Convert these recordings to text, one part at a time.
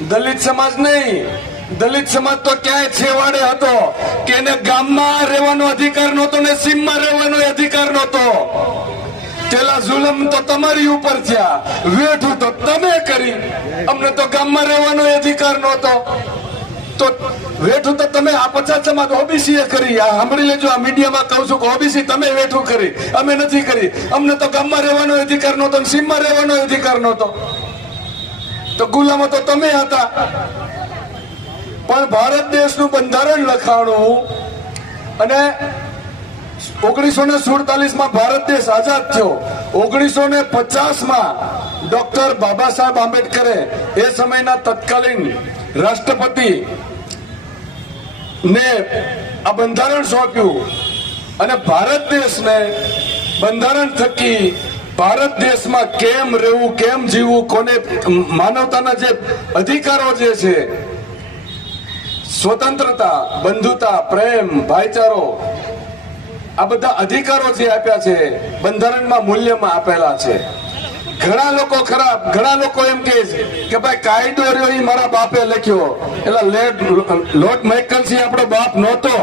દલિત સમાજ નહીં. દલિત સમાજ તો ક્યાંય છેવાડે હતો કે એને ગામમાં રહેવાનો અધિકાર નહોતો ને સીમમાં રહેવાનો અધિકાર નહોતો. પેલા જુલમ તો તમારી ઉપર થયા. વેઠું તો તમે કરી. અમને તો ગામમાં રહેવાનો અધિકાર નહોતો. તો વેઠું તો તમે, આ પચાસ સમાજ ઓબીસી કરી. આ સાંભળી લેજો, આ મીડિયામાં કહું છું કે ઓબીસી તમે વેઠું કરી. અમે નથી કરી. અમને તો ગામમાં રહેવાનો અધિકાર નહોતો સીમમાં રહેવાનો અધિકાર નહોતો. તો ગુલામો તો તમે હતા. પણ ભારત દેશનું બંધારણ લખાણું અને ઓગણીસો ને સુડતાલીસમાં ભારત દેશ આઝાદ થયો. ઓગણીસો ને પચાસમાં ડોક્ટર બાબા સાહેબ આંબેડકરે એ સમયના તત્કાલીન રાષ્ટ્રપતિ ને આ બંધારણ સોંપ્યું. અને ભારત દેશને બંધારણ થકી ભારત દેશમાં કેમ રહેવું, કેમ જીવવું, કોને માનવતાના જે અધિકારો જે છે, સ્વતંત્રતા, બંધુતા, પ્રેમ, ભાઈચારો, આ બધા અધિકારો જે આપ્યા છે, બંધારણમાં મૂલ્યમાં આપેલા છે. ઘણા લોકો ખરાબ, ઘણા લોકો એમ કહે છે કે ભાઈ કાયદો રહ્યો એ મારા બાપે લખ્યો. એટલે લેટ, લોટ માઇકલસી આપણો બાપ નહોતો.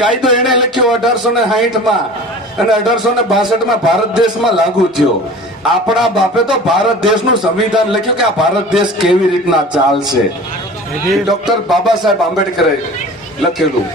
કાયદો એને લખ્યો અઢારસો ને સાહીઠમાં અને અઢારસો ને બાસઠમાં ભારત દેશમાં લાગુ થયો. આપણા બાપે તો ભારત દેશનું સંવિધાન લખ્યું કે આ ભારત દેશ કેવી રીતના ચાલશે. ડોક્ટર બાબા સાહેબ આંબેડકરે લખેલું.